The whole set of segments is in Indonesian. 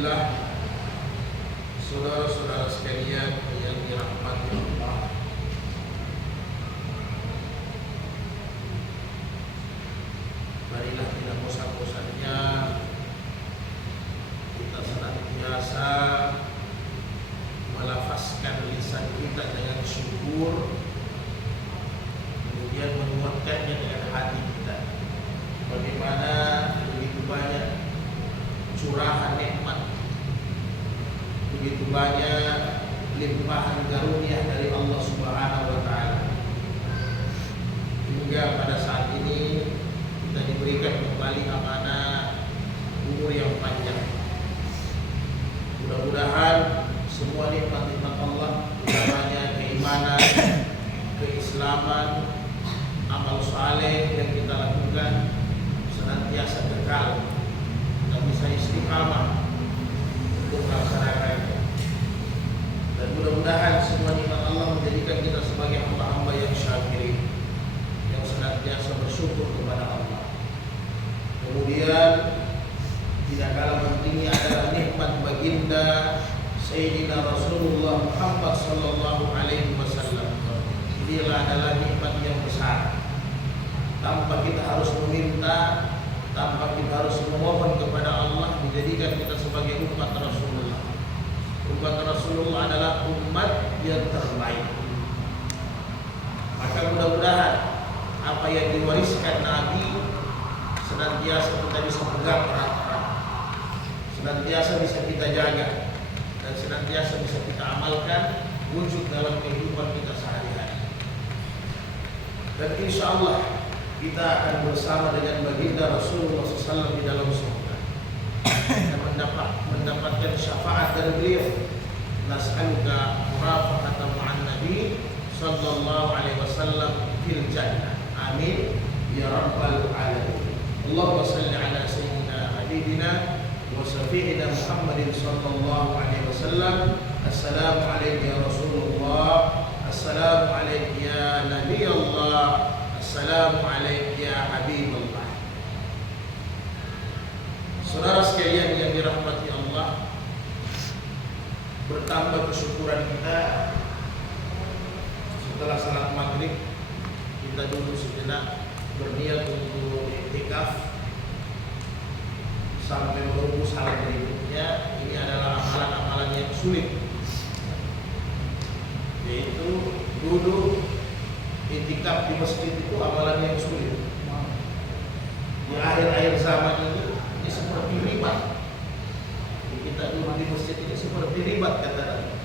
Alhamdulillah, saudara-saudara sekalian yang dirahmati Allah, marilah tidak bosan-bosannya kita senantiasa melafazkan lisan kita dengan syukur, kemudian menguatkannya dengan hati kita. Bagaimana begitu banyak curahan nikmat, begitu banyak limpahan karunia dari Allah Subhanahu wa taala, hingga pada saat ini kita diberikan kembali amanah umur yang panjang. Mudah-mudahan semua nikmat-nikmat Allah, utamanya keimanan, keislaman, amal saleh yang kita lakukan senantiasa kekal, kita bisa istiqamah untuk melaksanakannya. Dan mudah-mudahan semua nikmat Allah menjadikan kita sebagai hamba-hamba yang syakirin, yang senantiasa bersyukur kepada Allah. Kemudian tidak kalah pentingnya adalah nikmat baginda Sayyidina Rasulullah Muhammad sallallahu alaihi wasallam. Inilah adalah nikmat yang besar. Tanpa kita harus meminta, tanpa kita harus memohon kepada Allah, dijadikan kita sebagai umat Rasulullah. Umat Rasulullah adalah umat yang terbaik. Maka mudah-mudahan apa yang diwariskan Nabi senantiasa kita bisa pegang erat-erat, senantiasa bisa kita jaga, dan senantiasa bisa kita amalkan wujud dalam kehidupan kita sehari-hari. Dan insya Allah kita akan bersama dengan baginda Rasulullah SAW di dalam surga dan mendapatkan syafaat dari beliau. Nas'aluka murafaqata ma'an Nabi sallallahu alaihi wasallam fil jannah. Amin ya rabbal alamin. Allahumma salli ala sayyidina habibina wa syafi'ina Muhammadin sallallahu alaihi wasallam. Assalamu alaikum ya Rasulullah, assalamu alaikum ya Nabi Allah, assalamualaikum ya Habibullah. Saudara sekalian yang dirahmati Allah, bertambah kesyukuran kita setelah salat maghrib. Kita dulu sejenak berniat untuk iktikaf sampai menunggu salat berikutnya. Ini adalah amalan-amalan yang sulit, yaitu duduk iktikaf di masjid itu amalan yang sulit. Di akhir-akhir zaman ini seperti ribat. Kita duduk di masjid ini seperti ribat, kata Nabi.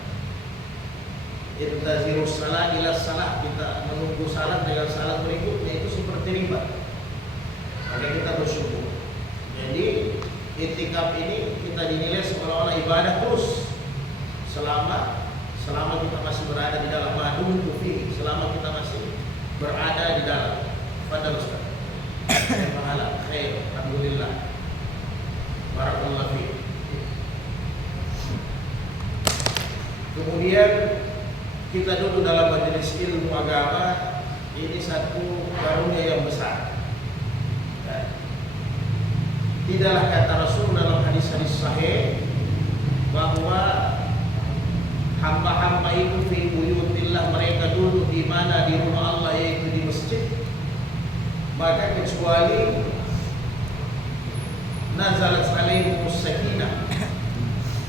Intazirus salat ila salat, kita menunggu salat dengan salat berikutnya, itu seperti ribat. Maka kita bersyukur. Jadi iktikaf ini kita dinilai seolah-olah ibadah terus selama kita masih berada di dalam madun tufi, selama kita masih berada di dalam. Pada Ustaz pahala khair, alhamdulillah, barakallahu fiik. Kemudian kita duduk dalam majelis ilmu agama, ini satu karunia yang besar. Tidaklah kata Rasul dalam hadis-hadis sahih bahwa hamba-hamba itu fi buyutillah, mereka duduk di mana? Di rumah Allah, yaitu di masjid. Maka kecuali nazalat alaihimus sakinah,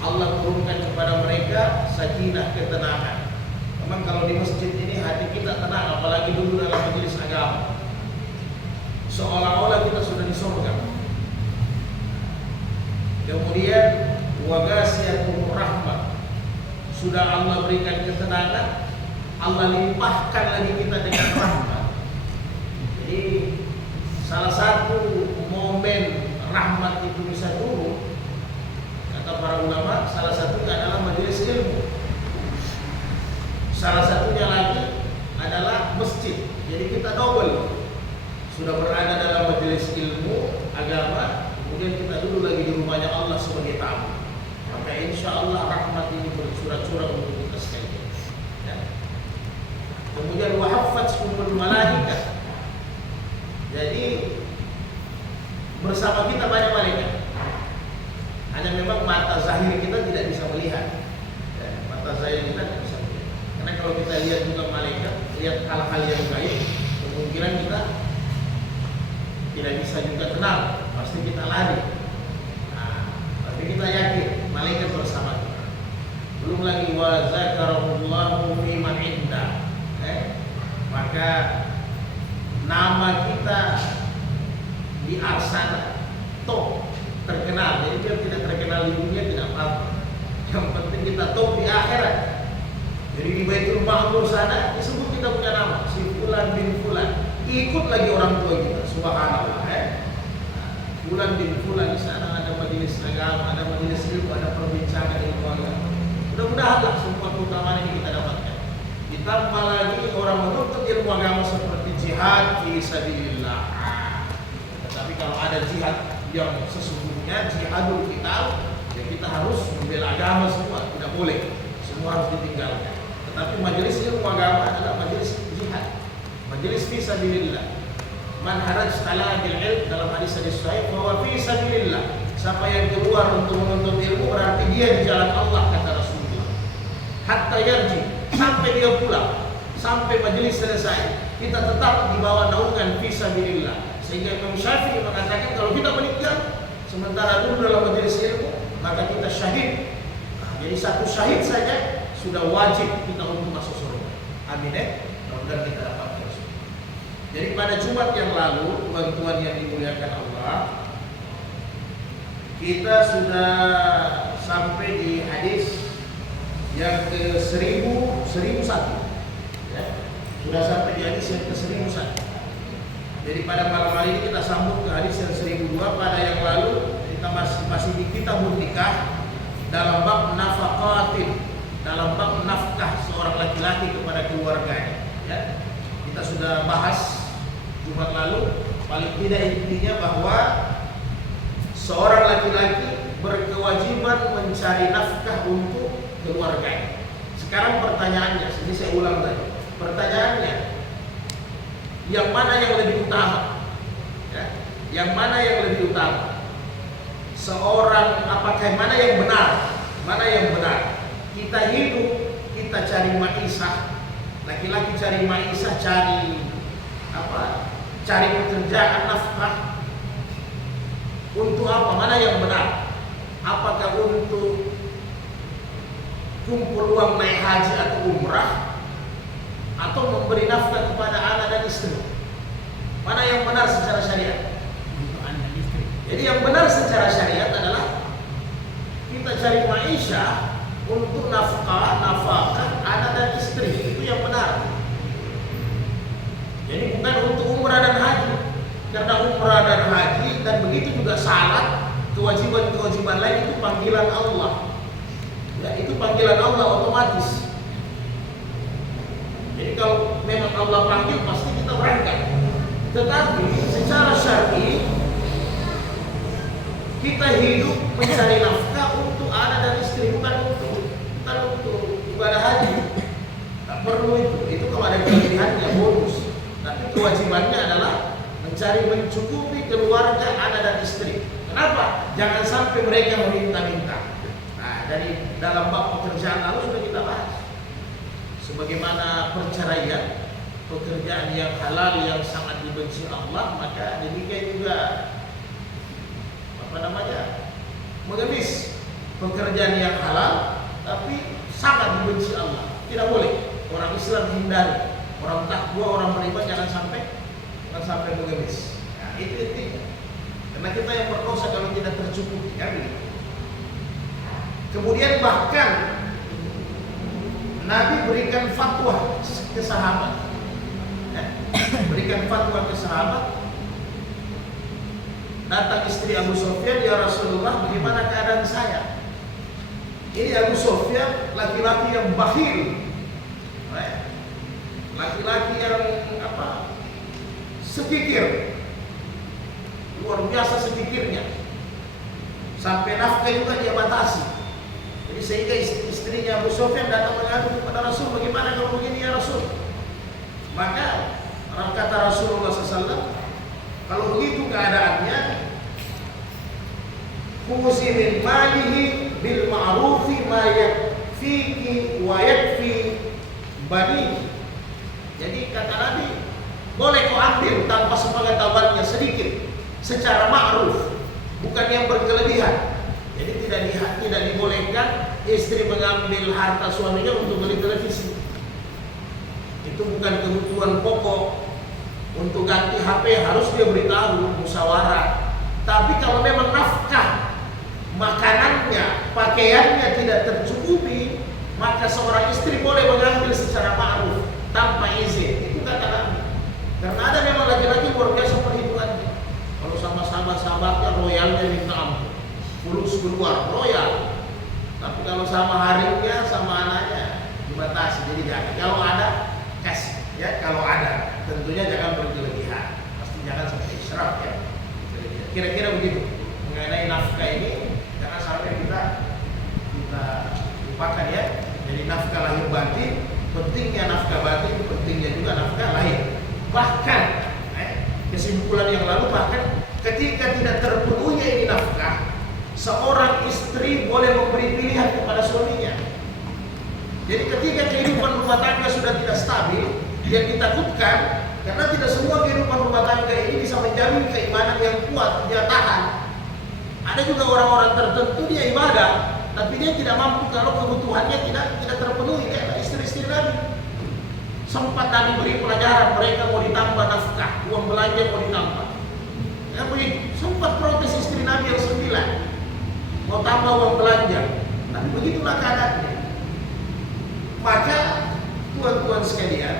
Allah turunkan kepada mereka sakinah, ketenangan. Memang kalau di masjid ini hati kita tenang, apalagi dulu dalam majelis agama, seolah-olah kita sudah di surga. Kemudian waghasiyatur rahmah, sudah Allah berikan ketenangan, Allah limpahkan lagi kita dengan rahmat. Jadi salah satu momen rahmat itu bisa turun, kata para ulama, salah satunya adalah majelis ilmu, salah satunya lagi adalah masjid. Jadi kita double, sudah berada dalam majelis ilmu agama, kemudian kita duduk lagi di rumahnya Allah sebagai tamu. Maka insya Allah rahmat ini bercurah-curah untuk kita sekalian. Ya. Kemudian wahafatskumul malaikah, jadi bersama kita banyak malaikat. Hanya memang mata zahir kita tidak bisa melihat. Ya, mata zahir kita tidak bisa melihat. Karena kalau kita lihat juga malaikat, lihat hal-hal yang gaib, kemungkinan kita tidak bisa juga tenang, pasti kita lari. Nah, tapi kita yakin malaikat bersama kita. Belum lagi wa zakarahullahu fi man inda. Maka nama kita di arsana top terkenal. Jadi biar tidak terkenal di dunia tidak apa-apa. Yang penting kita top di akhirat. Jadi di Baitul Ma'mur sana disebut kita punya nama si Fulan bin Fulan. Ikut lagi orang tua kita, subhanallah. Fulan bin Fulan di sana ada majelis agama, ada majelis ilmu, ada perbincangan ilmu agama. Mudah-mudahan semua keutamaan ini kita dapatkan. Ditambah lagi orang menuntut ilmu agama seperti jihad fi sabilillah. Tetapi kalau ada jihad yang sesungguhnya jihadul qital, ya kita harus membela agama semua, tidak boleh. Semua harus ditinggalkan. Tetapi majelis ilmu agama adalah majelis jihad. Majelis fi sabilillah. Man haraj ala bil ilm dalam hadis sahih bahwa fi sabilillah. Siapa yang keluar untuk menuntut ilmu berarti dia di jalan Allah kata Rasulullah. Hatta yarji, sampai dia pulang, sampai majelis selesai, kita tetap di bawah naungan fi sabilillah. Sehingga Imam Syafi'i mengatakan kalau kita meninggal sementara dulu dalam majelis ilmu, maka kita syahid. Nah, jadi satu syahid saja sudah wajib kita untuk masuk surga. Amin ya. Mudah-mudahan kita dapat. Jadi pada Jumat yang lalu, bantuan yang dimuliakan Allah, kita sudah sampai di hadis yang ke 1001. Ya. Sudah sampai di hadis yang ke 1001. Jadi pada malam hari ini kita sambung ke hadis yang 1002. Pada yang lalu kita masih di kitab nikah dalam bab nafaqatin, dalam bab nafkah seorang laki-laki kepada keluarganya. Ya. Kita sudah bahas Jumat lalu, paling tidak intinya bahwa seorang laki-laki berkewajiban mencari nafkah untuk keluarganya. Sekarang pertanyaannya, ini saya ulang tadi. Pertanyaannya, yang mana yang lebih utama? Ya, yang mana yang lebih utama? Seorang, apakah mana yang benar? Mana yang benar? Kita hidup, kita cari maisah. Laki-laki cari maisah, cari apa? Cari pekerjaan nafkah. Untuk apa? Mana yang benar? Apakah untuk kumpul uang naik haji atau umrah, atau memberi nafkah kepada anak dan istri? Mana yang benar secara syariat? Untuk anak dan istri. Jadi yang benar secara syariat adalah kita cari maisha untuk nafkah anak dan istri. Itu yang benar. Jadi bukan untuk umrah dan haji. Karena umrah dan haji dan begitu juga salat, kewajiban-kewajiban lain itu panggilan Allah. Ya, itu panggilan Allah otomatis. Jadi kalau memang Allah panggil pasti kita berangkat. Tetapi secara syar'i kita hidup mencari nafkah untuk anak dan istri, bukan untuk ibadah haji. Tak perlu itu. Itu kalau ada pilihannya bonus. Tapi kewajibannya adalah mencari mencukupi keluarga, anak dan istri. Kenapa? Jangan sampai mereka meminta-minta. Nah, dari dalam bab pekerjaan lalu sudah kita bahas. Sebagaimana perceraian, pekerjaan yang halal yang sangat dibenci Allah, maka demikian juga mengemis pekerjaan yang halal tapi sangat dibenci Allah. Tidak boleh. Orang Islam hindari. Orang takwa, orang beriman jangan sampai mengemis. Nah, itu intinya. Karena kita yang berdosa kalau tidak tercukupi, kan? Kemudian bahkan Nabi berikan fatwa ke sahabat. Berikan fatwa ke sahabat. Datang istri Abu Sufyan, ya Rasulullah, bagaimana keadaan saya? Ini Abu Sufyan laki-laki yang bakhil. Laki-laki yang sekikir, luar biasa sekikirnya, sampai nafkah juga dia batasi. Jadi sehingga istrinya Abu Sufyan datang mengadu kepada Rasul, bagaimana kalau begini ya Rasul? Maka kata Rasulullah SAW, kalau begitu keadaannya, tuzi min malihi bil ma'rufi ma yakfiki wa yakfi bani. Jadi kata Nabi, boleh kau ambil tanpa sepengetahuannya sedikit, secara ma'ruf, bukan yang berkelebihan. Jadi tidak dibolehkan istri mengambil harta suaminya untuk beli televisi. Itu bukan kebutuhan pokok. Untuk ganti HP harus dia beritahu, musyawarah. Tapi kalau memang nafkah, makanannya, pakaiannya tidak tercukupi, maka seorang istri boleh mengambil secara ma'ruf tanpa izin. Itu kata Nabi. Karena ada memang laki-laki luar biasa perhitungannya. Kalau sama sahabat-sahabatnya royalnya minta ampun, fulus keluar royal. Tapi kalau sama harimnya, sama anaknya dibatasi. Jadi jangan. Kalau ada kasih, ya. Kalau ada, tentunya jangan berkelebihan. Pasti jangan sampai israf, ya. Kira-kira begitu. Mengenai nafkah ini, jangan sampai kita lupakan, ya. Jadi nafkah lahir batin, pentingnya nafkah batin, pentingnya juga nafkah lahir. Bahkan kesimpulan yang lalu, bahkan ketika tidak terpenuhinya ini nafkah, seorang istri boleh memberi pilihan kepada suaminya. Jadi ketika kehidupan rumah tangga sudah tidak stabil, yang ditakutkan, karena tidak semua kehidupan rumah tangga ini bisa menjamin keimanan yang kuat, dia tahan. Ada juga orang-orang tertentu dia ibadah, tapi dia tidak mampu kalau kebutuhannya tidak terpenuhi, kayak istri-istri Nabi. Sempat Nabi beri pelajaran, mereka mau ditambah nafkah, uang belanja mau ditambah. Ya begitu, sempat protes istri Nabi yang 9, mau tambah uang belanja. Tapi begitulah keadaannya. Maka tuan-tuan sekalian,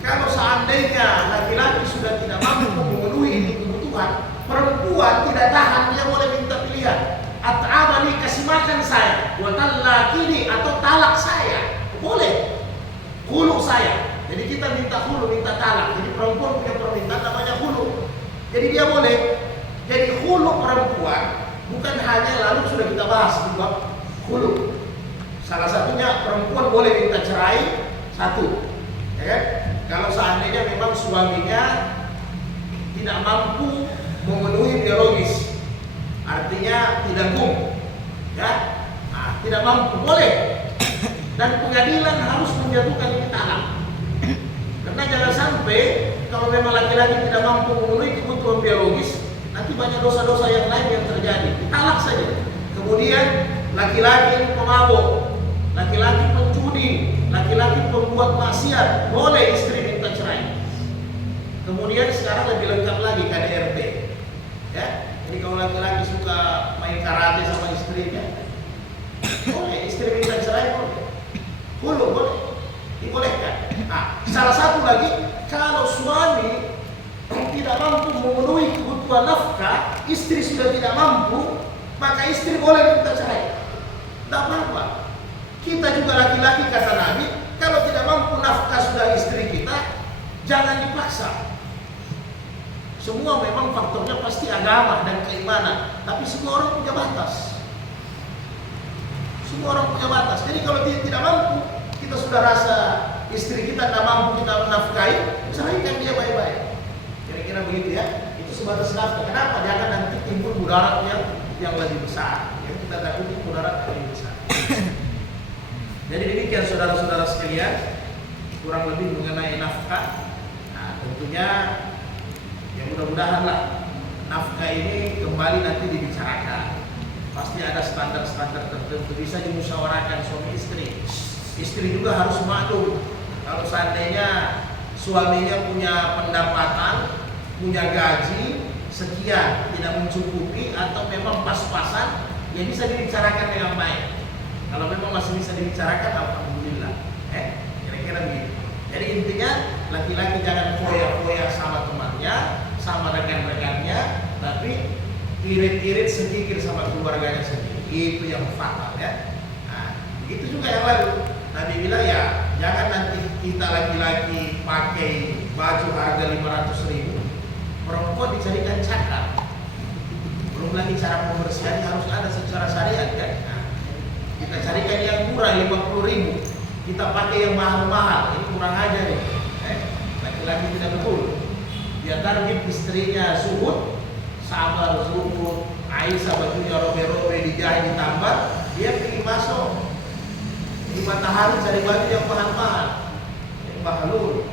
kalau seandainya laki-laki sudah tidak mampu memenuhi ini kebutuhan, perempuan tidak tahan, dia boleh minta pilihan. At'amani, kasih makan saya, wa talaqini, atau talak saya. Boleh. Hulu saya. Jadi kita minta hulu, minta talak. Jadi perempuan punya permintaan namanya hulu. Jadi dia boleh. Jadi hulu perempuan bukan hanya lalu sudah kita bahas di bab hulu. Salah satunya perempuan boleh minta cerai, satu. Ya kan? Kalau seandainya memang suaminya tidak mampu memenuhi biologis, artinya tidak gum, ya, tidak mampu, boleh. Dan pengadilan harus menjatuhkan ini talak. Karena jangan sampai kalau memang laki-laki tidak mampu memenuhi kebutuhan biologis, nanti banyak dosa-dosa yang lain yang terjadi. Talak saja. Kemudian laki-laki pemabuk, laki-laki pencuri, laki-laki pembuat maksiat, boleh istri minta cerai. Kemudian sekarang lebih lengkap lagi KDRT. Ya, jadi kalau laki-laki suka main karate sama istrinya, boleh istri minta cerai, boleh. Hulu boleh, dibolehkan. Salah satu lagi, kalau suami tidak mampu memenuhi kebutuhan nafkah, istri sudah tidak mampu, maka istri boleh minta cerai. Tidak apa-apa. Kita juga laki-laki, kata Nabi, kalau tidak mampu nafkah sudah istri kita, jangan dipaksa. Semua memang faktornya pasti agama dan keimanan, tapi semua orang punya batas. Semua orang punya batas. Jadi kalau dia tidak mampu, kita sudah rasa istri kita tidak mampu kita menafkahi, ceraikan dia baik-baik. Kira-kira begitu, ya. Itu sebatas nafkah. Kenapa? Jangan nanti timbul mudarat yang lebih besar. Yang kita takuti mudarat lebih besar. Jadi demikian saudara-saudara sekalian, kurang lebih mengenai nafkah. Tentunya ya mudah-mudahan lah nafkah ini kembali nanti dibicarakan. Pasti ada standar-standar tertentu, bisa dimusyawarahkan suami istri. Istri juga harus maklum kalau seandainya suaminya punya pendapatan, punya gaji sekian tidak mencukupi atau memang pas-pasan, ya bisa dibicarakan dengan baik. Kalau memang masih bisa dibicarakan, alhamdulillah. Kira-kira begitu. Jadi intinya laki-laki jangan foya-foya sama temannya, sama rekan-rekannya, tapi irit-irit sedikit sama keluarganya sendiri. Itu yang fatal, ya. Nah, begitu juga yang lalu. Nabi bilang ya, jangan nanti kita laki-laki pakai baju harga 500.000, perempuan dicarikan cakar. Belum lagi cara pembersihannya harus ada secara syariat, kan? Nah, kita carikan yang murah 50.000, kita pakai yang mahal-mahal, ini kurang aja nih. Laki-laki tidak betul. Dia target istrinya zuhud, sabar, zuhud, Aisyah bajunya robe-robe, dijahit, ditambah, dia pergi masuk di matahari cari baju yang mahal-mahal, yang bahlul.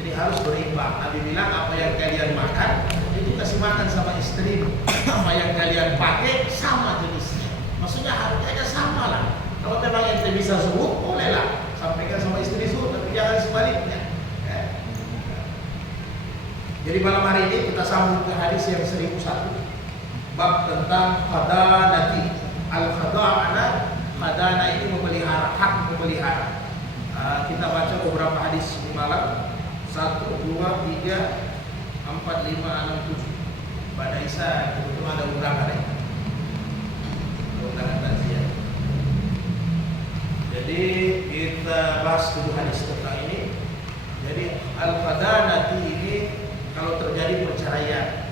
Jadi harus berimbang. Nabi bilang apa yang kalian makan itu kasih makan sama istri, apa yang kalian pakai sama jenisnya. Maksudnya harganya sama lah. Kalau memang ente bisa zuhud, bolehlah sampaikan sama istri zuhud, tapi jangan sebaliknya. Jadi malam hari ini kita sambung ke hadis yang 1001, bab tentang khadanati. Al-khadana, khadana ini memelihara, hak memelihara. Kita baca beberapa hadis di malam. 1, 2, 3, 4, 5, 6, 7. Pada Isa kebetulan ada undangan ya. Undangan takziah. Jadi kita bahas dulu hadis tentang ini. Jadi al-khadanati ini kalau terjadi perceraian.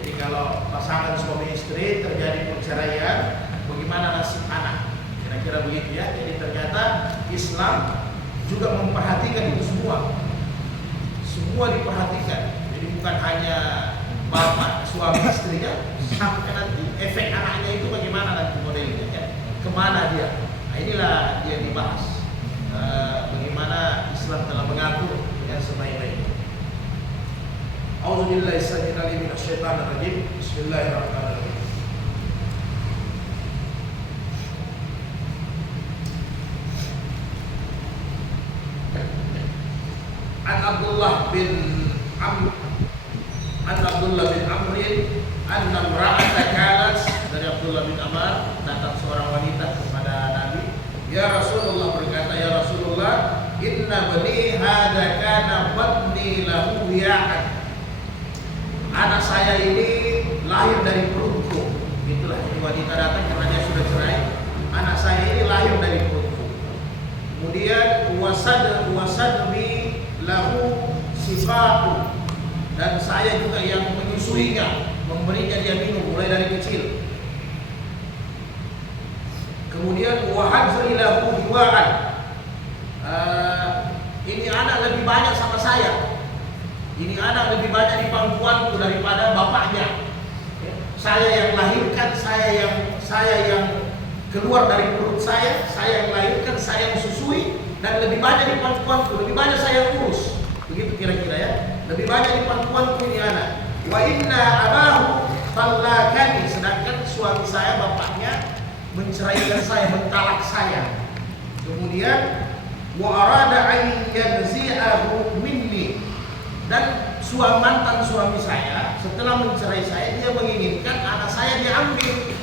Jadi kalau pasangan suami istri terjadi perceraian, bagaimana nasib anak? Kira-kira begitu ya. Jadi ternyata Islam juga memperhatikan itu semua. Semua diperhatikan. Jadi bukan hanya bapak suami istrinya, sampai nanti efek anaknya itu bagaimana nanti modelnya ya. Kemana dia? Nah, inilah yang dibahas. Bagaimana Islam telah mengatur dengan sebaik-baiknya. A'udzubillahi samil alim minasyaitonir rajim. Bismillahirrahmanirrahim. An Abdullah bin Amr anna imra'atan kanat, dari Abdullah bin Amr datang seorang wanita kepada Nabi. Ya Rasulullah, berkata ya Rasulullah, inna bani hadza kana batni lahu ya'an. Anak saya ini lahir dari perutku. Itulah ini wanita datang karena dia sudah cerai. Anak saya ini lahir dari perutku. Kemudian wasadmi lahu sifatu, dan saya juga yang menyusuinya, memberinya dia minum mulai dari kecil. Kemudian wahajri lahu hiwaan, ini anak lebih banyak sama saya. Ini anak lebih banyak di pangkuanku daripada bapaknya. Saya yang lahirkan, saya yang keluar dari perut saya yang lahirkan, saya yang susui, dan lebih banyak di pangkuanku, lebih banyak saya urus. Begitu kira-kira ya. Lebih banyak di pangkuanku ini anak. Wa inna abahu talakani, sedangkan suami saya, bapaknya, menceraikan saya, mentalak saya. Kemudian wa arada an yanzi'ahu minni, dan mantan suami saya setelah mencerai saya, dia menginginkan anak saya diambil.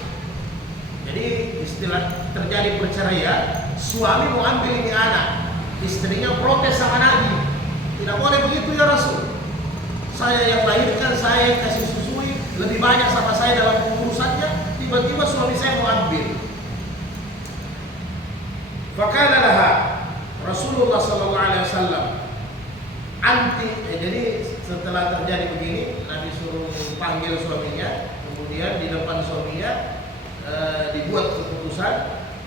Jadi istilah terjadi perceraian, suami mau ambil ini anak, istrinya protes sama Nabi, tidak boleh begitu ya Rasul. Saya yang lahirkan, saya yang kasih susui, lebih banyak sama saya dalam pengurusannya, tiba-tiba suami saya mau ambil. Faqala laha Rasulullah sallallahu alaihi wasallam anti, jadi setelah terjadi begini, Nabi suruh panggil suaminya, kemudian di depan suaminya dibuat keputusan,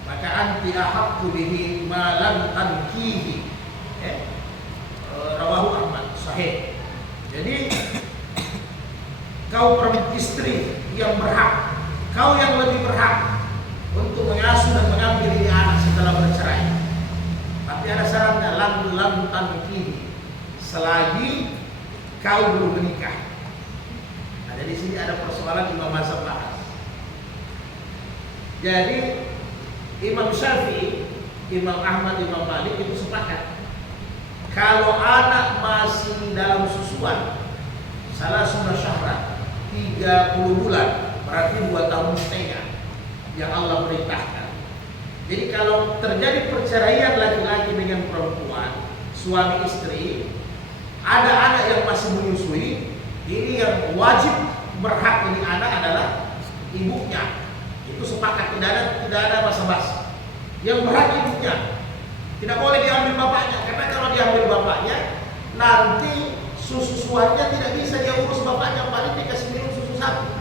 maka anti ahaqqu bihi ma lam tankihi. Rawahu Ahmad, sahih. Jadi kau istri yang berhak, kau yang lebih berhak untuk mengasuh dan mengambil ini anak setelah bercerai. Tapi ada syaratnya, lam tankihi, selagi kau belum menikah. Nah, jadi di sini ada persoalan Imam mazhab bahas. Jadi Imam Syafi'i, Imam Ahmad, Imam Malik itu sepakat kalau anak masih dalam susuan salah sunnah syahran 30 bulan, berarti 2 tahun setengah yang Allah perintahkan. Jadi kalau terjadi perceraian laki-laki dengan perempuan, suami istri, ada anak yang masih menyusui, ini yang wajib berhak ini anak adalah ibunya. Itu sepakat, tidak ada basa-basi. Yang berhak ibunya, tidak boleh diambil bapaknya, karena kalau diambil bapaknya nanti susuannya tidak bisa dia urus bapaknya, paling dikasih minum susu sapi.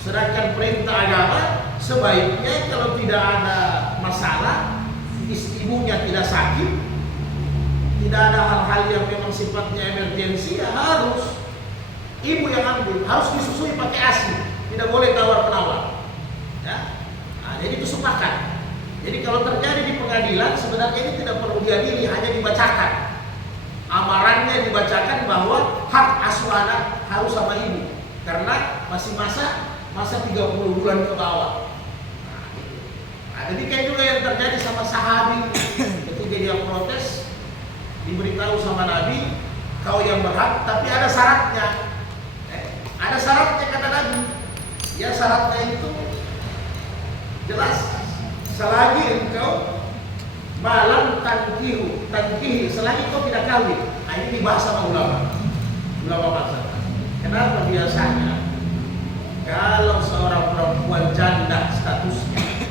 Sedangkan perintah agama sebaiknya kalau tidak ada masalah, ibunya tidak sakit, tidak ada hal-hal yang memang sifatnya emergensi, ya harus ibu yang ambil, harus disusui pakai ASI. tidak boleh tawar-menawar. Ya. Nah, jadi itu sepakat. Jadi kalau terjadi di pengadilan sebenarnya ini tidak perlu diadili, hanya dibacakan. Amarannya dibacakan bahwa hak asuh anak harus sama ibu, karena masih masa 30 bulan ke bawah. Nah, gitu. Nah, demikian juga yang terjadi sama sahabi ketika dia protes, diberitahu sama Nabi, kau yang berhak, tapi ada syaratnya. Ada syaratnya kata Nabi. Ya syaratnya itu jelas. Selagi engkau malam tankihi, selagi kau tidak kawin. Nah, ini dibahas sama ulama mazhab. Kenapa biasanya kalau seorang perempuan janda statusnya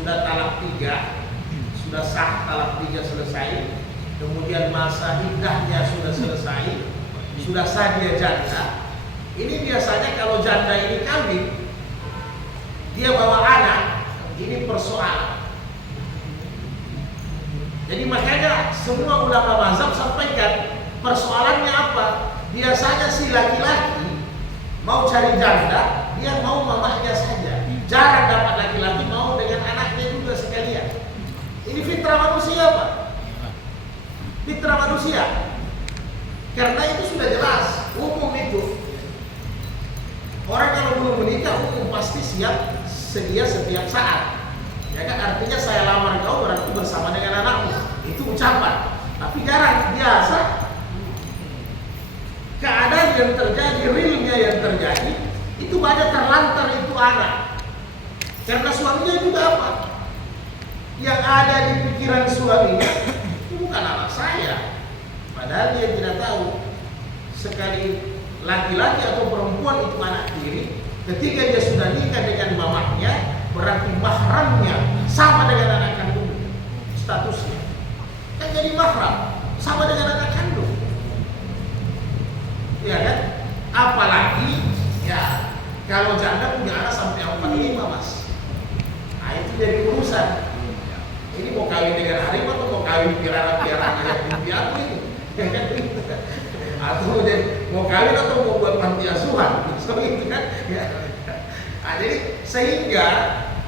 sudah talak 3, sudah sah talak 3 selesai, kemudian masa iddahnya sudah selesai, sudah sah dia janda. Ini biasanya kalau janda ini kawin, dia bawa anak, ini persoalan. Jadi makanya semua ulama mazhab sampaikan persoalannya apa? Biasanya si laki-laki mau cari janda, dia mau mamahnya saja. Jarang dapat laki-laki mau dengan anaknya juga sekalian. Ini fitrah manusia, Pak. Fitrah manusia. Karena itu sudah jelas, hukum itu. Orang kalau belum menikah hukum pasti sedia setiap saat. Ya kan, artinya saya lamar kau berarti bersama dengan anakmu. Itu ucapan. Tapi jarang, biasa. Keadaan yang terjadi, realnya yang terjadi, itu banyak terlantar itu anak. Karena suaminya juga apa? Yang ada di pikiran suaminya itu bukan anak saya. Padahal dia tidak tahu. Sekali laki-laki atau perempuan itu anak tiri, ketika dia sudah nikah dengan mamahnya, berarti mahramnya sama dengan anak kandung statusnya. Kan jadi mahram sama dengan anak kandung. Ya kan? Apalagi ya kalau janda punya anak sampai 45, Mas. Nah, itu jadi urusan. Ini mau kawin dengan harimau atau mau kawin piara-piaraan yang impianmu ini? Atau mau kawin atau mau buat panti asuhan? Gitu kan? Ya. Nah, jadi sehingga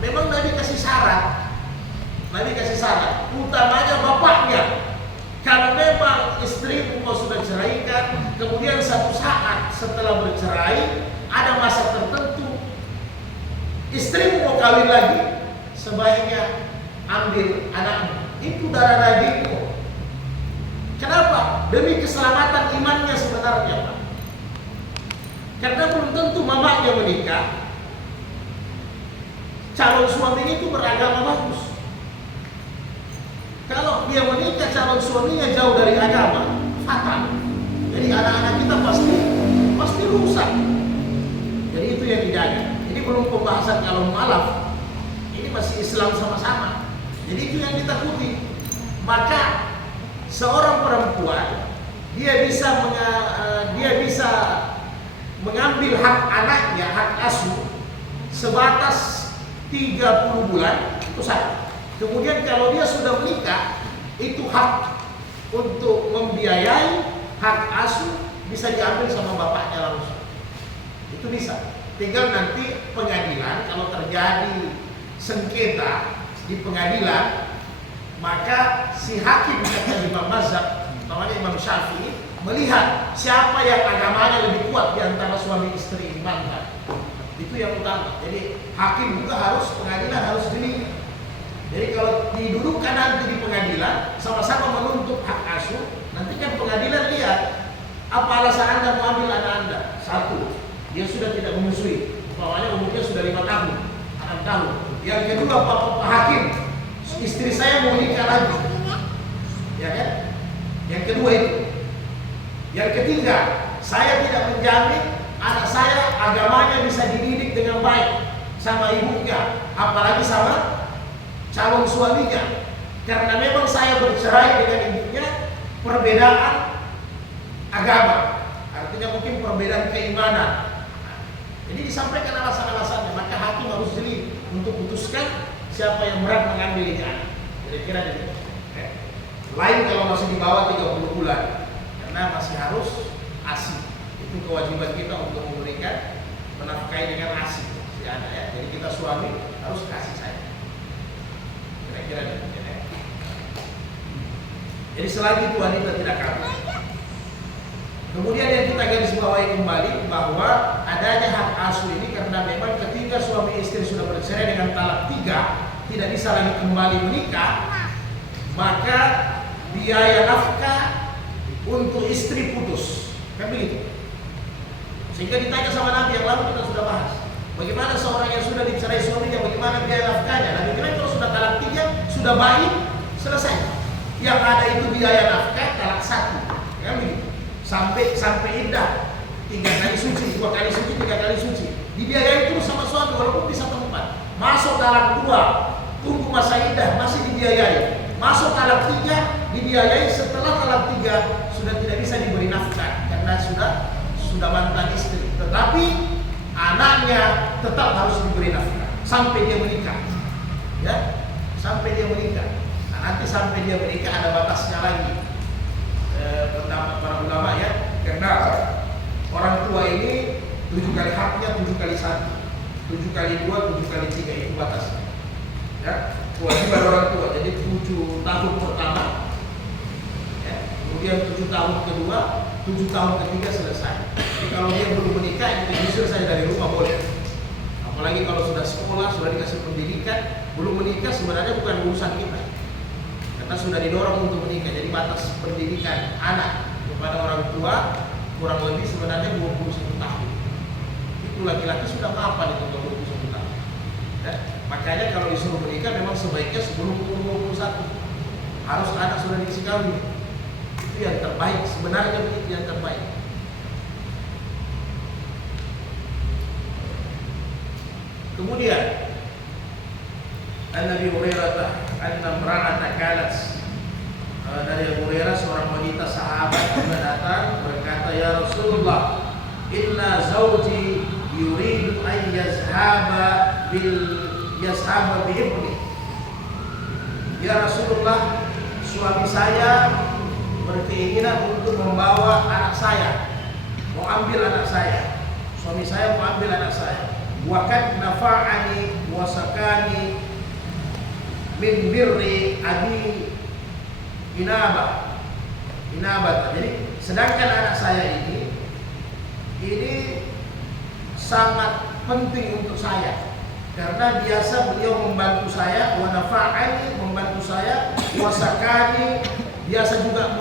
memang Nabi kasih syarat. Nabi kasih syarat, utamanya bapaknya. Kalau memang istrimu kau sudah ceraikan, kemudian satu saat setelah bercerai ada masa tertentu istrimu mau kawin lagi, sebaiknya ambil anakmu. Itu darah dagingmu. Kenapa? Demi keselamatan imannya sebenarnya, Pak. Karena belum tentu mamanya menikah, calon suami itu beragama bagus. Kalau dia menikah calon suaminya jauh dari agama, fatal. Jadi anak-anak kita pasti rusak. Jadi itu yang dijaga. Ini belum pembahasan kalau mualaf. Ini masih Islam sama-sama. Jadi itu yang ditakuti. Maka seorang perempuan dia bisa mengambil hak anaknya, hak asuh sebatas 30 bulan itu sah. Kemudian kalau dia sudah menikah, itu hak untuk membiayai hak asuh bisa diambil sama bapaknya langsung. Itu bisa. Tinggal nanti pengadilan kalau terjadi sengketa di pengadilan, maka si hakim kata Imam Mazhab, namanya Imam Syafi'i, melihat siapa yang agamanya lebih kuat di antara suami istri iman. Itu yang utama. Jadi hakim juga harus, pengadilan harus jeli. Jadi kalau didudukkan nanti di pengadilan sama-sama menuntut hak asuh, nanti kan pengadilan lihat apa alasan Anda mau ambil anak Anda. Satu, dia sudah tidak menyusui, umpamanya umurnya sudah 5 tahun, 6 tahun. Yang kedua, Pak Hakim, istri saya mau nikah lagi, ya kan? Yang kedua itu. Yang ketiga, saya tidak menjamin anak saya agamanya bisa dididik dengan baik sama ibunya, apalagi sama calon suaminya. Karena memang saya bercerai dengan ibunya perbedaan agama, artinya mungkin perbedaan keimanan. Jadi disampaikan alasan-alasannya, maka hakim harus jeli untuk putuskan siapa yang berat mengambil ini anak. Kira-kira gitu. Lain kalau masih di bawah 30 bulan, karena masih harus ASI. Itu kewajiban kita untuk memberikan menafkahi dengan ASI. Jadi selagi itu wanita tidak kawin. Kemudian yang kita garis bawahi kembali bahwa adanya hak asuh ini karena memang ketika suami istri sudah bercerai dengan talak 3, tidak bisa lagi kembali menikah, maka biaya nafkah untuk istri putus, kan begitu. Sehingga ditanya sama Nabi yang lalu kita sudah bahas, bagaimana seorang yang sudah dicerai suaminya, bagaimana biaya nafkahnya. Nabi bilang kalau sudah talak 3, sudah baik, selesai. Yang ada itu biaya nafkah talak 1, kan begitu. Sampai iddah 3 kali suci, 2 kali suci, 3 kali suci, dibiayai terus sama suami walaupun bisa tempat. Masuk talak 2, tunggu masa iddah masih dibiayai. Masuk talak 3 dibiayai, setelah talak 3 sudah tidak bisa diberi nafkah karena sudah mantan istri. Tetapi anaknya tetap harus diberi nafkah sampai dia menikah. Ya, sampai dia menikah. Nah, nanti sampai dia menikah ada batasnya lagi. Pendapat para ulama ya, karena orang tua ini 7 kali haknya, 7 kali 1, 7 kali 2, 7 kali 3 itu batasnya. Ya, kewajiban orang tua. Jadi 7 tahun pertama, ya, kemudian 7 tahun kedua, 7 tahun ketiga selesai. Jadi kalau dia belum menikah, itu diusir saja dari rumah boleh. Apalagi kalau sudah sekolah, sudah dikasih pendidikan, belum menikah sebenarnya bukan urusan kita. Karena sudah didorong untuk menikah, jadi batas pendidikan anak kepada orang tua kurang lebih sebenarnya 21 tahun. Itu laki-laki sudah mapan itu 21 tahun. Ya, makanya kalau disuruh menikah memang sebaiknya sebelum umur 21. Harus anak sudah diisi kawin. Itu yang terbaik, sebenarnya begitu yang terbaik. Kemudian An-Nabi Hurairah anna imra'atan qalat, dari Abu Hurairah seorang wanita sahabat juga datang berkata, ya Rasulullah, inna zawji yuridu an yazhaba bi ibni. Ya Rasulullah, suami saya berkeinginan untuk membawa anak saya, mau ambil anak saya. Suami saya mau ambil anak saya. Wa kad nafa'ani wa sakani min birri abi inabah. Jadi sedangkan anak saya ini sangat penting untuk saya karena biasa beliau membantu saya, wa nafa'ani membantu saya, wa sakani biasa juga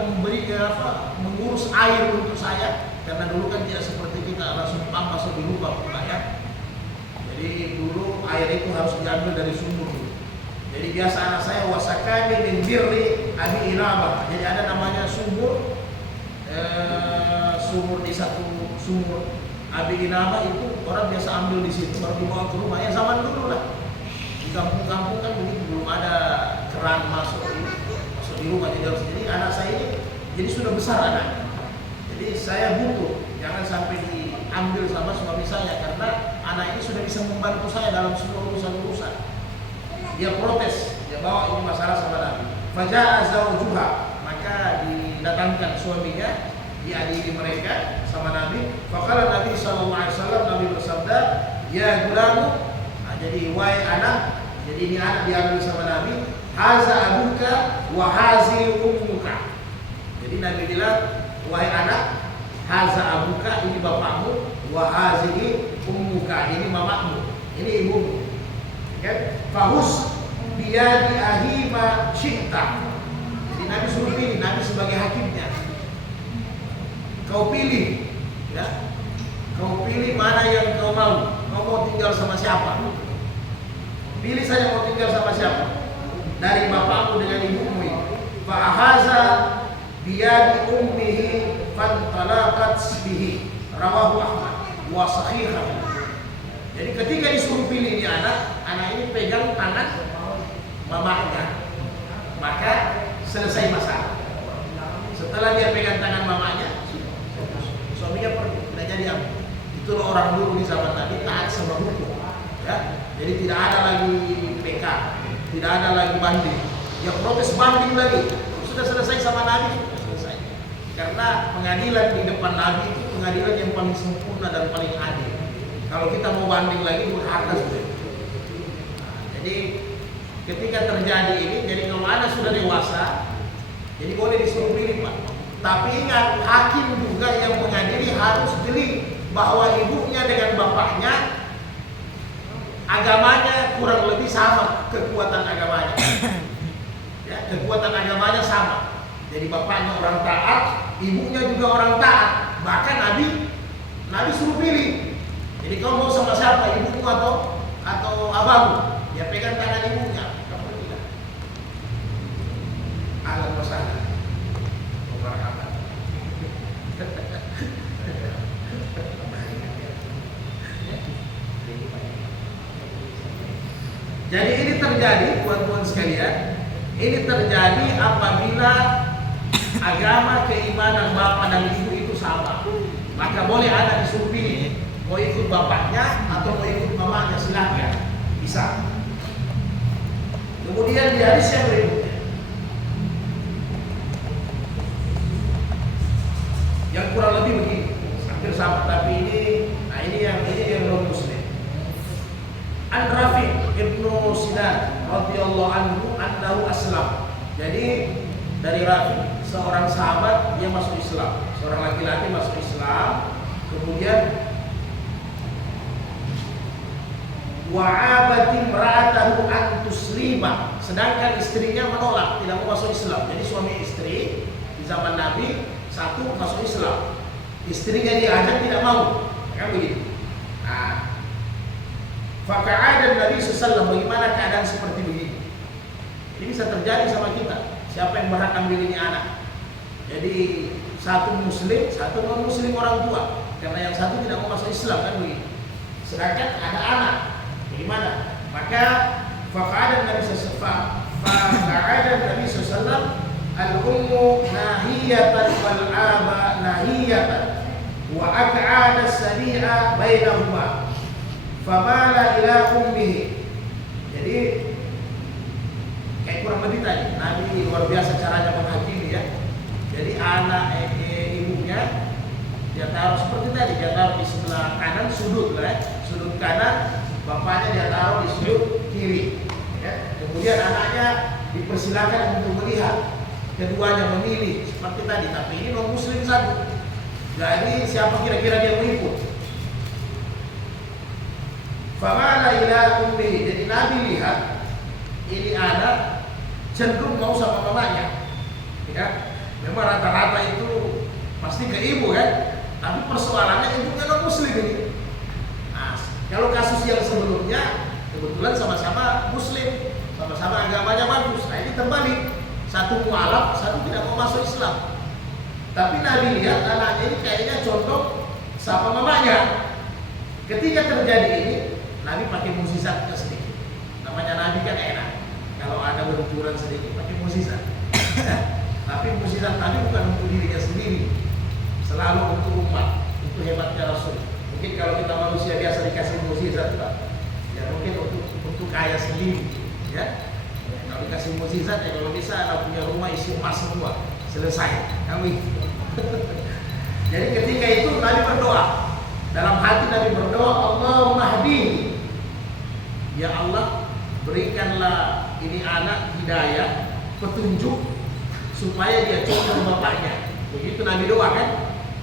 mengurus air untuk saya karena dulu kan tidak seperti kita langsung pump masuk di lubang ya. Jadi dulu air itu harus diambil dari sumur. Jadi biasa anak saya wasakani min birri abi inabah. Jadi ada namanya sumur, sumur di satu sumur abi inabah itu orang biasa ambil di situ baru dibawa ke rumah. Ya zaman dulu lah. Di kampung-kampung kan begitu, belum ada keran masuk di rumah. Jadi anak saya ini jadi sudah besar anak. Jadi saya butuh jangan sampai diambil sama suami saya karena anak ini sudah bisa membantu saya dalam semua urusan-urusan. Dia protes, dia bawa ini masalah sama Nabi. Faja'a zawjuha, maka didatangkan suaminya, diadili mereka sama Nabi. Faqala Nabi sallallahu alaihi wasallam, Nabi bersabda, ya gulamu, jadi wahai anak, jadi ini anak diambil sama Nabi, haza abuka wa hazi ummuka. Jadi Nabi bilang, wahai anak, haza abuka, ini bapakmu, wa hazihi ummuka, ini mamamu, ini ibumu. Fahus biyadi ahima syi'ta. Jadi Nabi suruh pilih, Nabi sebagai hakimnya. Kau pilih, ya. Kau pilih mana yang kau mau. Kau mau tinggal sama siapa? Pilih saja mau tinggal sama siapa. Dari bapakmu dengan ibumu ini. Fa'ahaza biyadi ummihi fantalaqat bihi. Rawahu Ahmad wa sahihah. Jadi ketika disuruh pilih ini anak ini pegang tangan mamanya, maka selesai masalah. Setelah dia pegang tangan mamanya, suaminya pergi, tidak jadi ambil. Itulah orang dulu di zaman Nabi taat sama hukum. Ya, jadi tidak ada lagi PK, tidak ada lagi banding. Dia protes banding lagi, sudah selesai sama Nabi, sudah selesai. Karena pengadilan di depan Nabi itu pengadilan yang paling sempurna dan paling adil. Kalau kita mau banding lagi durhaka sudah. Jadi ketika terjadi ini, jadi kalau anak sudah dewasa, Jadi boleh disuruh pilih Pak. Tapi ingat, hakim juga yang mengadili harus jeli bahwa ibunya dengan bapaknya agamanya kurang lebih sama, kekuatan agamanya. Ya, kekuatan agamanya sama. Jadi bapaknya orang taat, ibunya juga orang taat. Bahkan Nabi suruh pilih. Jadi kau mau sama siapa, ibumu atau abangmu? Ya pegang tangan ibunya. Kamu tidak. Alam masalah. Marhaban. Jadi ini terjadi, tuan-tuan sekalian, ini terjadi apabila agama, keimanan bapak dan ibu itu sama. Maka boleh anak disuruh pilih, mau ikut bapaknya atau mau ikut mamanya, silahkan, bisa. Kemudian di hadis yang berikutnya, yang kurang lebih begini, hampir sama, tapi ini yang non muslim. An Rafi' ibnu Sinan radhiyallahu anhu annahu aslam. Jadi dari Rafi, seorang sahabat, dia masuk Islam, seorang laki-laki masuk Islam, kemudian wa'abati imra'atahu an tuslima, sedangkan istrinya menolak, tidak mau masuk Islam. Jadi suami istri di zaman Nabi, satu masuk Islam, istrinya diajak tidak mau, kan begitu. Nah, faka'adan Nabi SAW, bagaimana keadaan seperti begini? Ini bisa terjadi sama kita. Siapa yang berhak ambil ini anak? Jadi satu muslim, satu non muslim orang tua, karena yang satu tidak mau masuk Islam, kan begitu. Sedangkan ada anak, bagaimana? Maka faka'adan Nabi SAW al-ummu nahiyatan wal aba nahiyatan wa aq'ada as-sadi'a bainahuma famala ila ummihi. Jadi kayak kurang lebih tadi Nabi luar biasa caranya menghakimi ya. Jadi anak ibunya dia taruh seperti tadi, dia taruh di sebelah kanan sudut lah ya. Sudut kanan, bapaknya dia taruh di sudut kiri ya. Kemudian anaknya dipersilakan untuk melihat, keduanya memilih seperti tadi, tapi ini non muslim satu. Jadi siapa kira-kira dia mau ikut? Famala ila ummihi. Jadi Nabi lihat ini anak cenderung mau sama mamanya. Ya, memang rata-rata itu pasti ke ibu kan. Tapi persoalannya ibunya non muslim ini. Nah, kalau kasus yang sebelumnya kebetulan sama-sama muslim, sama-sama agamanya bagus. Nah ini terbalik, satu mualaf, satu tidak mau masuk Islam. Tapi Nabi lihat anaknya ini kayaknya condong sama mamanya. Ketika terjadi ini, Nabi pakai mukjizatnya sedikit. Namanya Nabi kan enak, kalau ada benturan sedikit pakai mukjizat. Tapi mukjizat Nabi bukan untuk dirinya sendiri, selalu untuk umat, untuk hebatnya Rasul. Mungkin kalau kita manusia biasa dikasih mukjizat, Pak, ya mungkin untuk kaya sendiri, ya. Kalau dikasih mukjizat, ya kalau bisa anak punya rumah isi emas semua, selesai. Kami. Jadi ketika itu Nabi berdoa, dalam hati Nabi berdoa, Allahumma hdihi, ya Allah berikanlah ini anak hidayah, petunjuk supaya dia condong bapaknya. Begitu Nabi doa kan,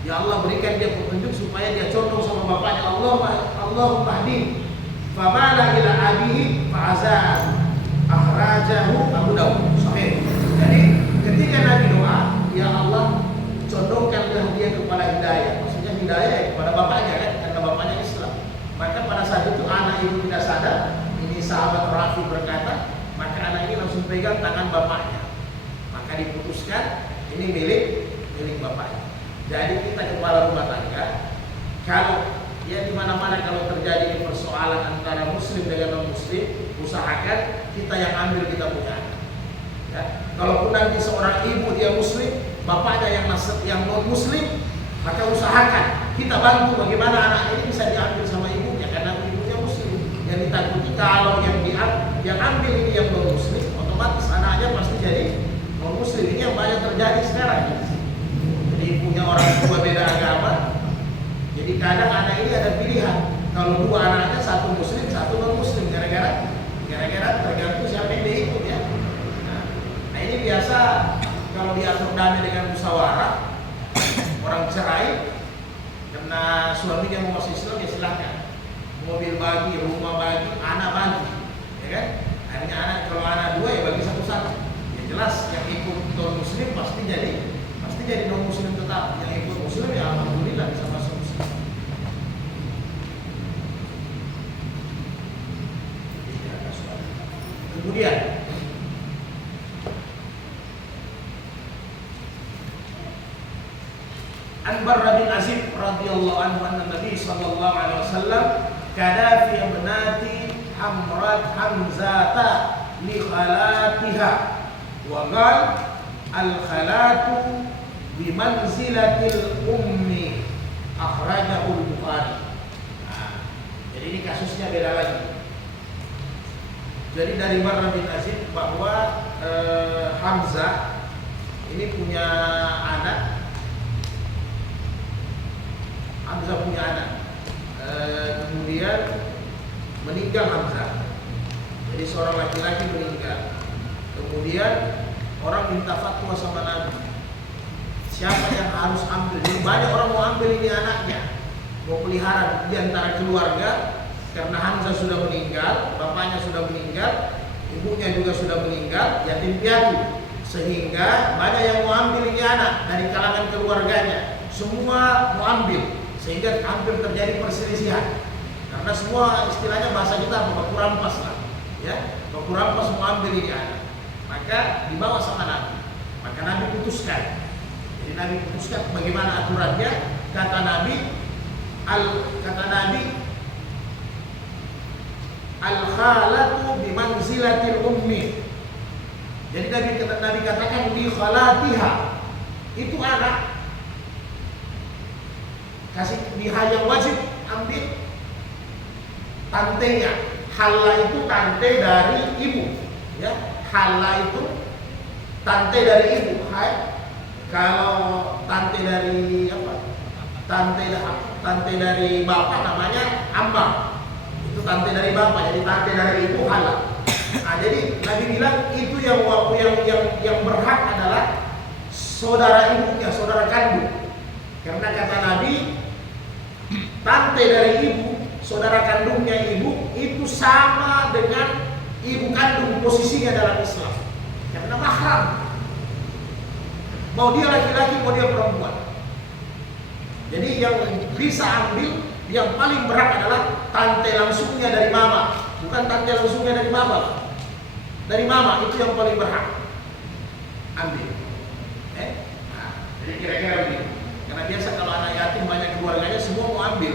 ya Allah berikan dia petunjuk supaya dia condong sama bapaknya. Allahumma hdihi. Famala ila abihi fa'azah akhrajahu Abu Dawud. Sahih. Jadi ketika Nabi doa, ya Allah condongkanlah dia kepada hidayah. Maksudnya hidayah ya kepada bapaknya kan, karena bapaknya Islam. Maka pada saat itu anak ibu tidak sadar, ini sahabat Rafi berkata, maka anak ini langsung pegang tangan bapaknya. Maka diputuskan ini milik bapaknya. Jadi kita kepala rumah tangga, kalau ya di mana-mana kalau terjadi persoalan antara muslim dengan non muslim, usahakan kita yang ambil kita punya. Ya. Kalaupun nanti seorang ibu dia muslim, bapaknya yang non muslim, maka usahakan kita bantu bagaimana anak ini bisa diambil sama ibunya, karena ibunya muslim. Yang ditakuti kalau yang ambil ini yang non muslim, otomatis anaknya pasti jadi non muslim. Ini yang banyak terjadi sekarang. Jadi punya orang tua beda agama. Jadi kadang anak ini ada pilihan. Kalau dua anaknya, satu muslim, satu non muslim, gara-gara tergantung siapa yang dia ikut ya. Nah ini biasa kalau diatur damai dengan musyawarah, orang cerai karena suaminya mau masuk Islam ya silahkan, mobil bagi, rumah bagi, anak bagi, ya kan? Akhirnya anak, kalau anak dua ya bagi satu-satu. Ya jelas yang ikut non muslim pasti jadi non muslim tetap. Yang ikut muslim ya alhamdulillah bisa masuk Islam. Kemudian An Barra bin Azib radhiyallahu anhu anna Nabi sallallahu alaihi wasallam kada fi ibnati Hamzata li khalatiha wa qala al khalatu bi manzilatil ummi akhrajahu al-Bukhari. Nah, jadi ini kasusnya beda lagi. Jadi dari Barra bin Azib bahwa Hamzah ini punya anak. Hamzah punya anak, kemudian meninggal Hamzah. Jadi seorang laki-laki meninggal. Kemudian orang minta fatwa sama Nabi, siapa yang harus ambil? Jadi banyak orang mau ambil ini anaknya, mau pelihara di antara keluarga. Karena Hamzah sudah meninggal, bapaknya sudah meninggal, ibunya juga sudah meninggal, yatim piatu. Sehingga banyak yang mau ambil ini anak dari kalangan keluarganya. Semua mau ambil. Sehingga hampir terjadi perselisihan karena semua istilahnya bahasa kita baku rampas lah, ya, baku rampas mau ambil ini anak, maka dibawa sama Nabi, maka Nabi putuskan. Jadi Nabi putuskan bagaimana aturannya. Kata Nabi al khalatu bi manzilatil ummi. Jadi Nabi katakan di khalatiha, itu anak kasih dia yang wajib ambil tantenya. Hala itu tante dari ibu, ya. Hala itu tante dari ibu. Hai, kalau tante dari apa? Tante dari bapak namanya amma. Itu tante dari bapak, jadi tante dari ibu hala. Nah, jadi Nabi bilang itu yang berhak adalah saudara ibunya, saudara kandung. Karena kata Nabi, tante dari ibu, saudara kandungnya ibu, itu sama dengan ibu kandung posisinya dalam Islam. Karena mahram. Mau dia laki-laki, mau dia perempuan. Jadi yang bisa ambil, yang paling berat adalah tante langsungnya dari mama. Bukan tante langsungnya dari bapa. Dari mama, itu yang paling berhak ambil. Nah, jadi kira-kira begitu. Karena biasa kalau anak yatim banyak keluarganya semua mau ambil.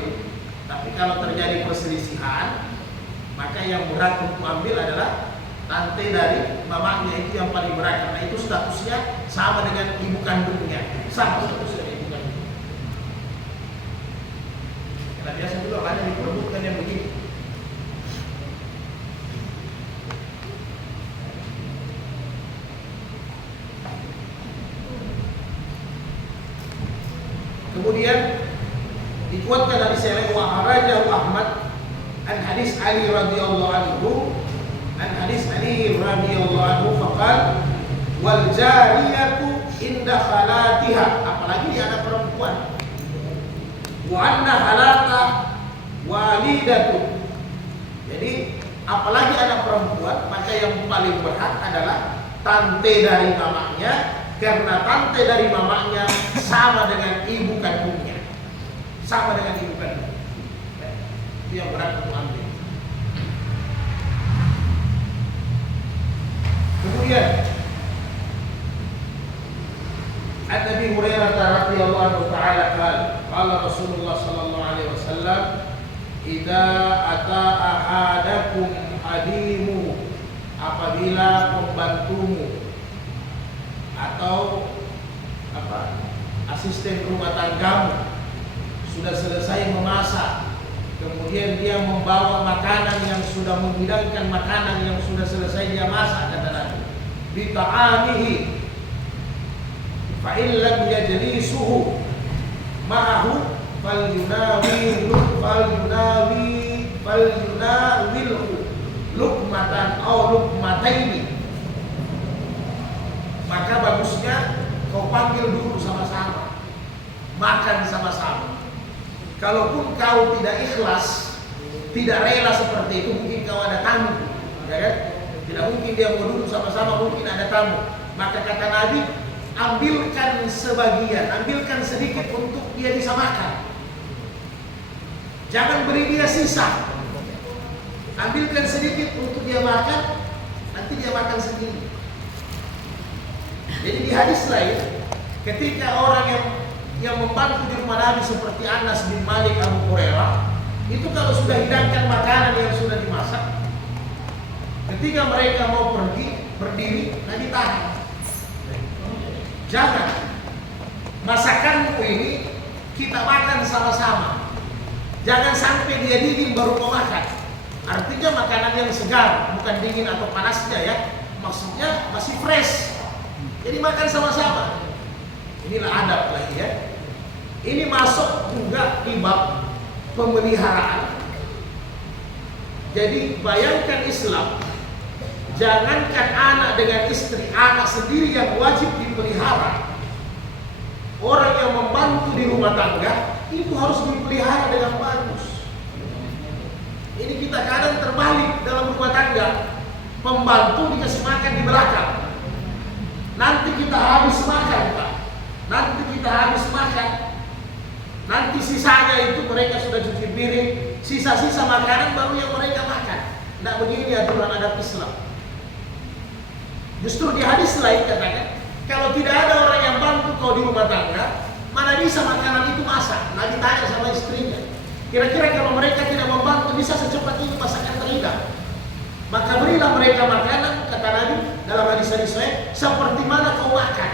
Tapi kalau terjadi perselisihan, maka yang berat untuk ambil adalah tante dari mamanya, itu yang paling berat. Karena itu statusnya sama dengan ibu kandungnya. Sama statusnya dengan ibu kandung. Karena biasa juga banyak diperebutkan yang begini. Kemudian dikuatkan dari Sa'id wa Rajahu Ahmad an hadis Ali radhiyallahu anhu, faqal wal jariyatu inda khalatiha, apalagi dia anak perempuan, wa anna khalata walidatu. Jadi apalagi anak perempuan, maka yang paling berhak adalah tante dari mamanya. Karena tante dari mamanya sama dengan ibu kandungnya, sama dengan ibu kandung. Itu yang berat untuk ambil. Kemudian An-Nabi Hurairah radhiyallahu anhu ta'ala qala Rasulullah sallallahu alaihi wasallam, idza ata ahadakum hadimu, apabila pembantumu atau asisten rumah tanggamu sudah selesai memasak, kemudian dia membawa makanan yang sudah menghidangkan makanan yang sudah selesai dia masak, kata Nabi, bi ta'amihi fa in lam yajlisuhu ma'ahu falyunawilhu luqmatan aw luqmataini. Maka bagusnya panggil dulu sama-sama, makan sama-sama. Kalaupun kau tidak ikhlas, tidak rela seperti itu, mungkin kau ada tamu, ya kan? Tidak mungkin dia mau duduk sama-sama, mungkin ada tamu. Maka kata Nabi, ambilkan sebagian, ambilkan sedikit untuk dia bisa makan. Jangan beri dia sisa. Ambilkan sedikit untuk dia makan, nanti dia makan sendiri. Jadi di hadis lain, ketika orang yang membantu di rumah Nabi seperti Anas bin Malik, Abu Hurairah, itu kalau sudah hidangkan makanan yang sudah dimasak, ketika mereka mau pergi berdiri, Nabi tahan. Jangan, masakanmu ini kita makan sama-sama. Jangan sampai dia dingin baru kau makan. Artinya makanan yang segar, bukan dingin atau panasnya ya. Maksudnya masih fresh. Jadi makan sama-sama. Inilah adab lagi ya. Ini masuk juga di bab pemeliharaan. Jadi bayangkan Islam, jangankan anak dengan istri, anak sendiri yang wajib dipelihara. Orang yang membantu di rumah tangga itu harus dipelihara dengan bagus. Ini kita kadang terbalik dalam rumah tangga. Pembantu dikasih makan di belakang. Nanti kita habis makan, Pak. Nanti kita habis makan. Nanti sisanya itu mereka sudah cuci piring, sisa-sisa makanan baru yang mereka makan. Tidak begini aturan adab Islam. Justru di hadis lain katakan, kalau tidak ada orang yang bantu kau di rumah tangga, mana bisa makanan itu masak? Nabi tanya sama istrinya, kira-kira kalau mereka tidak membantu bisa secepat ini masakan terhidang? Maka berilah mereka makanan, kata Nabi dalam hadis-hadis lain, seperti mana kau makan.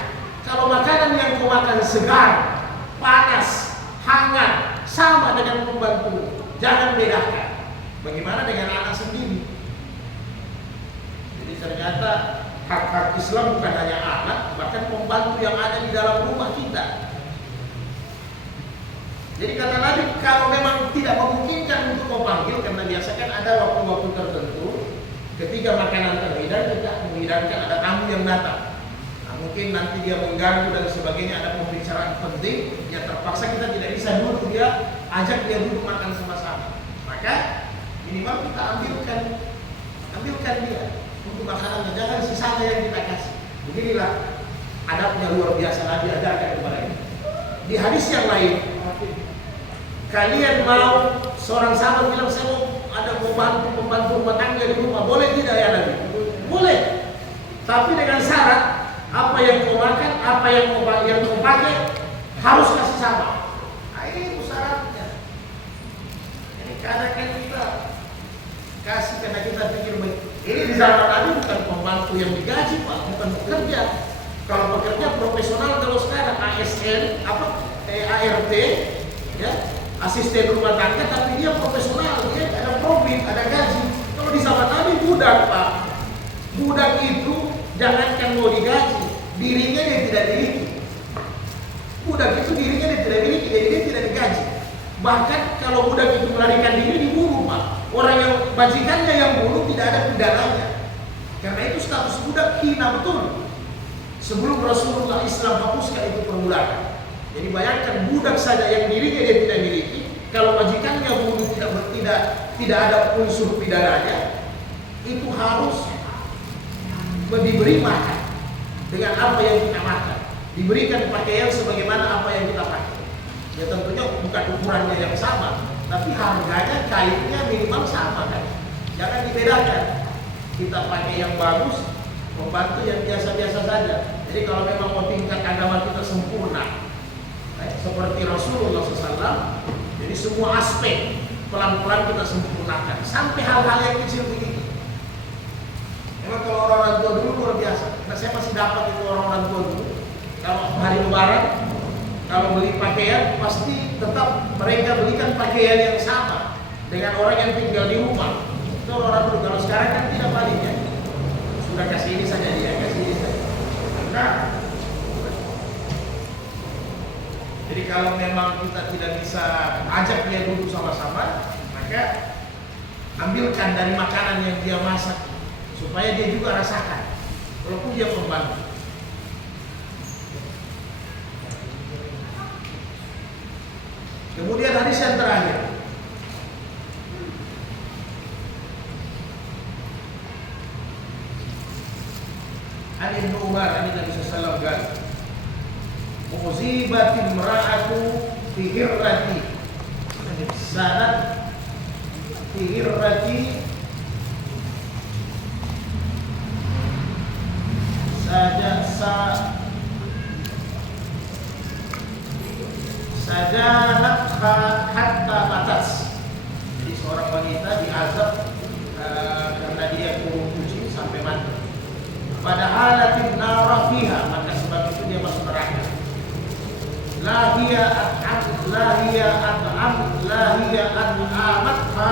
Kalau makanan yang kau makan segar, panas, hangat, sama dengan pembantu, jangan bedakan. Bagaimana dengan anak sendiri? Jadi ternyata hak-hak Islam bukan hanya anak, bahkan pembantu yang ada di dalam rumah kita. Jadi kata Nabi, kalau memang tidak memungkinkan untuk kau panggil, karena biasa kan ada waktu-waktu tertentu, ketika makanan terhidang, kita menghidangkan ada tamu yang datang. Nah, mungkin nanti dia mengganggu dan sebagainya, ada pembicaraan penting, ya terpaksa kita tidak bisa duduk dia, ajak dia duduk makan sama-sama. Maka minimal kita ambilkan dia untuk makanannya, jangan sisanya yang kita kasih. Beginilah adabnya luar biasa Nabi ajarkan kepada kita. Di hadis yang lain, kalian mau seorang sahabat bilang, saya mau ada pembantu rumah tangga di rumah, boleh tidak ya Nabi? Boleh, tapi dengan syarat apa yang kau makan, apa yang kau pakai harus kasih sama. Nah, ini syaratnya. Ini karena kan kita kasih karena kita pikir ini di zaman Nabi bukan pembantu yang digaji Pak, bukan pekerja. Kalau pekerja profesional, kalau sekarang ASN, ART, ya, asisten rumah tangga, tapi dia profesional, dia ada profit, ada gaji. Kalau di zaman Nabi budak Pak, budak itu jangankan mau digaji, dirinya dia tidak dimiliki. Budak itu dirinya dia tidak dimiliki, jadi dia tidak digaji. Bahkan kalau budak itu melarikan diri dibunuh Pak. Orang yang majikannya yang bunuh tidak ada pidananya. Karena itu status budak hina betul. Sebelum Rasulullah Islam hapuskan itu perbudakan. Jadi bayangkan budak saja yang dirinya dia tidak miliki, kalau majikannya bunuh tidak ada unsur pidananya, itu harus diberi makan dengan apa yang kita makan, diberikan pakaian sebagaimana apa yang kita pakai. Ya tentunya bukan ukurannya yang sama, tapi harganya kainnya minimal sama kan. Jangan dibedakan. Kita pakai yang bagus, membantu yang biasa-biasa saja. Jadi kalau memang mau tingkat agama kita sempurna, seperti Rasulullah SAW, jadi semua aspek pelan-pelan kita sempurnakan sampai hal-hal yang kecil begini. Memang kalau orang tua dulu luar biasa. Karena saya masih dapat itu orang tua dulu. Kalau hari Lebaran, kalau beli pakaian pasti tetap mereka belikan pakaian yang sama dengan orang yang tinggal di rumah. Itu orang dulu. Kalau sekarang kan tidak balik ya. Sudah kasih ini saja dia, kasih ini saja. Nah, jadi kalau memang kita tidak bisa ajak dia duduk sama-sama, maka ambilkan dari makanan yang dia masak supaya dia juga rasakan, walaupun dia pembantu. Kemudian hadis yang terakhir. An Ibnu Umar, Nabi sallallahu alaihi wasallam, "Musibat imra'atu fi hirrati." Sanad fi hirrati sajanatha hatta matas. Jadi seorang wanita diazab karena dia kurung kucing sampai mati. Padahal lakin nara fiha, maka sebab itu dia masuk neraka. La hiya an'amatha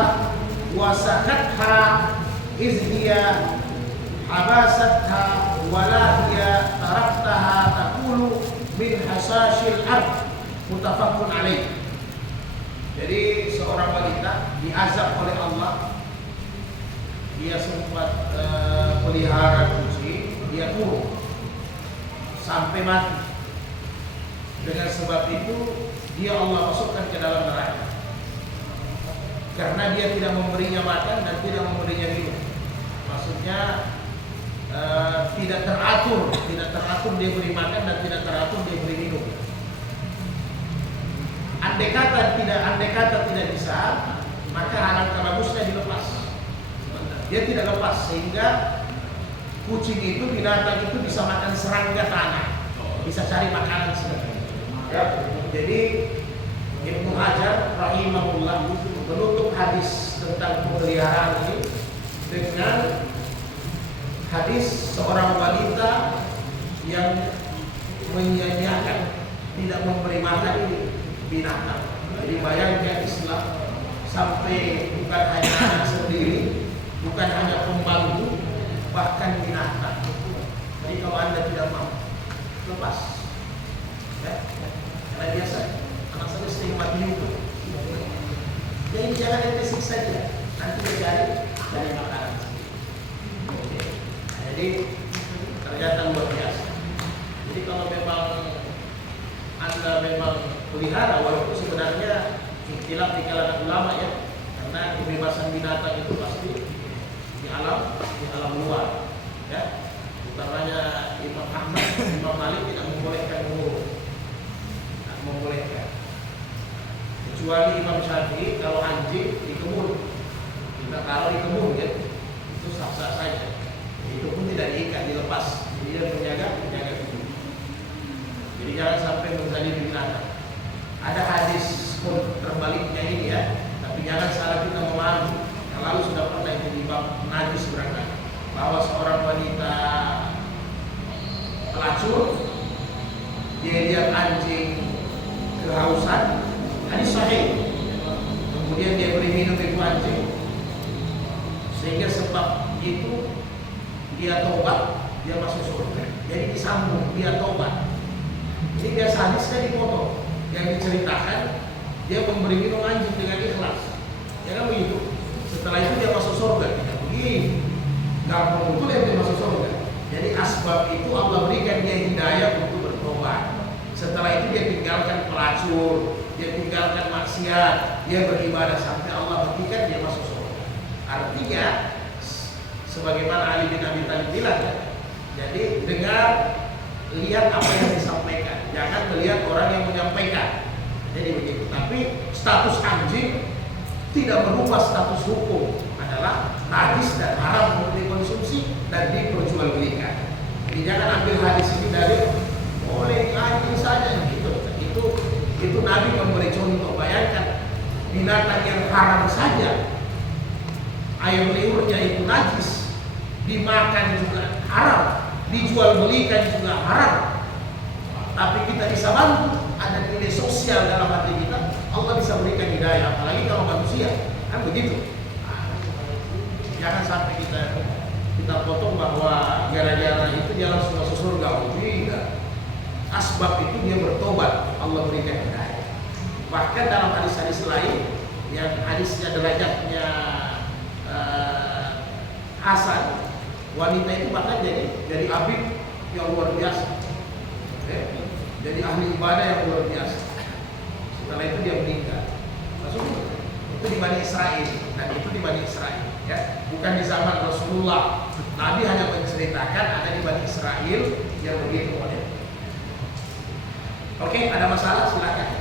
wa sakatha iz hiya habasatha wa la hiya taraktaha taqulu min hasashil ard. Muttafaqun alaih. Jadi seorang wanita diazab oleh Allah. Dia sempat pelihara kucing, dia kurung sampai mati. Dengan sebab itu dia Allah masukkan ke dalam neraka karena dia tidak memberinya makan dan tidak memberinya minum. Maksudnya tidak teratur dia beri makan dan tidak teratur dia beri minum. Andai kata tidak bisa, maka alangkah bagusnya dilepas. Dia tidak lepas sehingga kucing itu, binatang itu bisa makan serangga tanah, bisa cari makanan sendiri. Ya, jadi Ibnu Hajar rahimahullah menutup hadis tentang pemeliharaan ini dengan hadis seorang wanita yang menyia-nyiakan, tidak memberi makan binatang. Jadi bayangkan Islam sampai bukan hanya anak sendiri, bukan hanya pembantu, bahkan binatang. Jadi kalau Anda tidak mau, lepas. Ya, karena biasa anak saya sering mati itu. Jadi jangan ente siksa dia, nanti dia cari makanan. Oke. Jadi ternyata luar biasa. Jadi kalau memang Anda memang pelihara, walaupun sebenarnya ikhtilaf di kalangan ulama ya, karena kebebasan binatang itu pasti di alam luar, ya. Utamanya Imam Ahmad, Imam Malik tidak membolehkan mengurung, tidak membolehkan. Kecuali Imam Syafi'i kalau anjing di kebun, kita taruh di kebun, ya, itu sah-sah saja. Itu pun tidak diikat, dilepas. Jadi dia menjaga kebun. Jadi jangan sampai menzalimi binatang. Ada hadis pun terbaliknya ini ya, tapi jangan salah kita memahami. Yang lalu sudah pernah itu di bab najis berangkat, bahwa seorang wanita pelacur, dia lihat anjing kehausan, hadis sahih, kemudian dia beri minum itu anjing, sehingga sebab itu dia tobat, dia masuk surga. Jadi disambung, dia tobat. Ini biasa hadisnya dipotong. Yang diceritakan dia memberi minum anjing dengan ikhlas, ya kan begitu. Setelah itu dia masuk surga. Tidak begini, gampang betul dia masuk surga. Jadi asbab itu Allah berikan dia hidayah untuk bertobat. Setelah itu dia tinggalkan pelacur, dia tinggalkan maksiat, dia beribadah sampai Allah berikan dia masuk surga. Artinya sebagaimana Ali bin Abi Thalib bilang ya, jadi dengar, lihat apa yang disampaikan, jangan melihat orang yang menyampaikan. Jadi begitu. Tapi status anjing tidak merubah status hukum, adalah najis dan haram untuk dikonsumsi dan diperjualbelikan. Jadi jangan ambil hadis ini dari oleh anjing saja gitu. Itu Nabi memberi contoh. Bayangkan binatang yang haram saja, air liurnya itu najis, dimakan juga haram, dijual belikan juga haram. Tapi kita bisa bantu, ada nilai sosial dalam hati kita, Allah bisa berikan hidayah, apalagi kalau manusia, kan begitu. Jangan sampai kita potong bahwa gara-gara itu dia langsung masuk surga. Tidak. Asbab itu dia bertobat, Allah berikan hidayah. Bahkan dalam hadis-hadis lain yang hadisnya derajatnya hasan, wanita itu bahkan jadi abid yang luar biasa, jadi ahli ibadah yang luar biasa. Setelah itu dia meninggal. di Bani Israel, dan itu di Bani Israel, ya, bukan di zaman Rasulullah. Nabi hanya menceritakan ada di Bani Israel yang begitu model. Oke, ada masalah silakan.